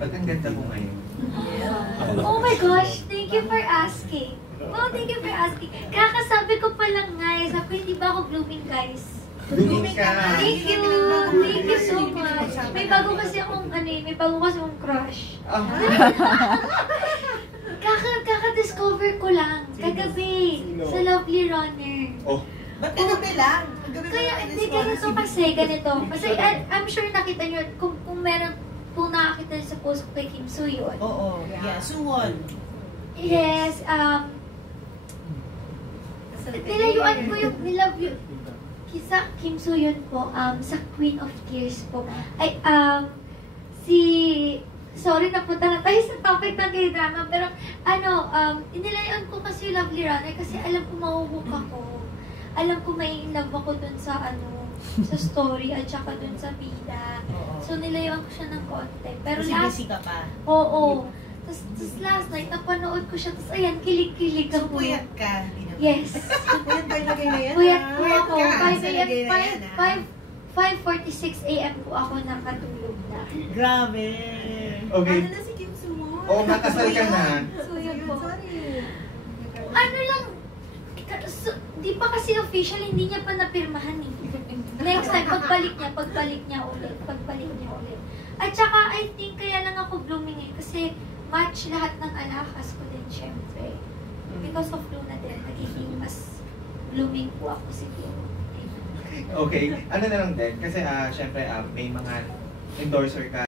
Ba't ang ganda mo ngayon? Oh my gosh, thank you for asking. Oh, thank you for asking. Kakasabi ko pa lang nga, sabi ko, hindi ba ako blooming, guys? Blooming ka! Thank you! Thank you so much. May bago kasi akong, may bago kasi akong crush. Kaka-discover ko lang, kagabi, sa Lovely Runner. Oh. Ba't kagabi lang? Kaya, hindi ganito kasi, ganito. Kasi, I'm sure nakita nyo, kung meron, kung nakakita nyo sa post ko kay Kim Soo-yeon. Oo, yeah, Suwon. Yes, nilayuan ko yung, nilove you. Sa Kim Soo-yeon po, sa Queen of Tears po. Ay, sorry, napunta na tayo sa topic ng K-drama, pero, inilayan ko kasi yung Lovely Runner kasi alam ko mahuhook ako. Alam ko may in love ako dun sa, sa story at saka dun sa bida. So, nilayuan ko siya ng konti. Pero busy ka pa. Oo. Tapos last night, napanood ko siya. Tapos ayan, kilig-kilig ako. So, puyat ka? Yes. Puyat ba ilagay na yan? Puyat po ako. Ka. 5:46 a.m. po ako nakatulog na. Grabe. Okay. Ano na si Kim Soo-yeon? Oo, nakasal ka na. So, yun po. Sorry. Lang, di pa kasi official, hindi niya pa napirmahan eh. Next time, pagbalik niya ulit. At saka, I think kaya lang ako blooming eh, kasi match lahat ng alakas ko din, syempre. Because of Luna din, nagiging mas blooming po ako siguro. Okay, ano na lang din, kasi syempre may mga endorser ka.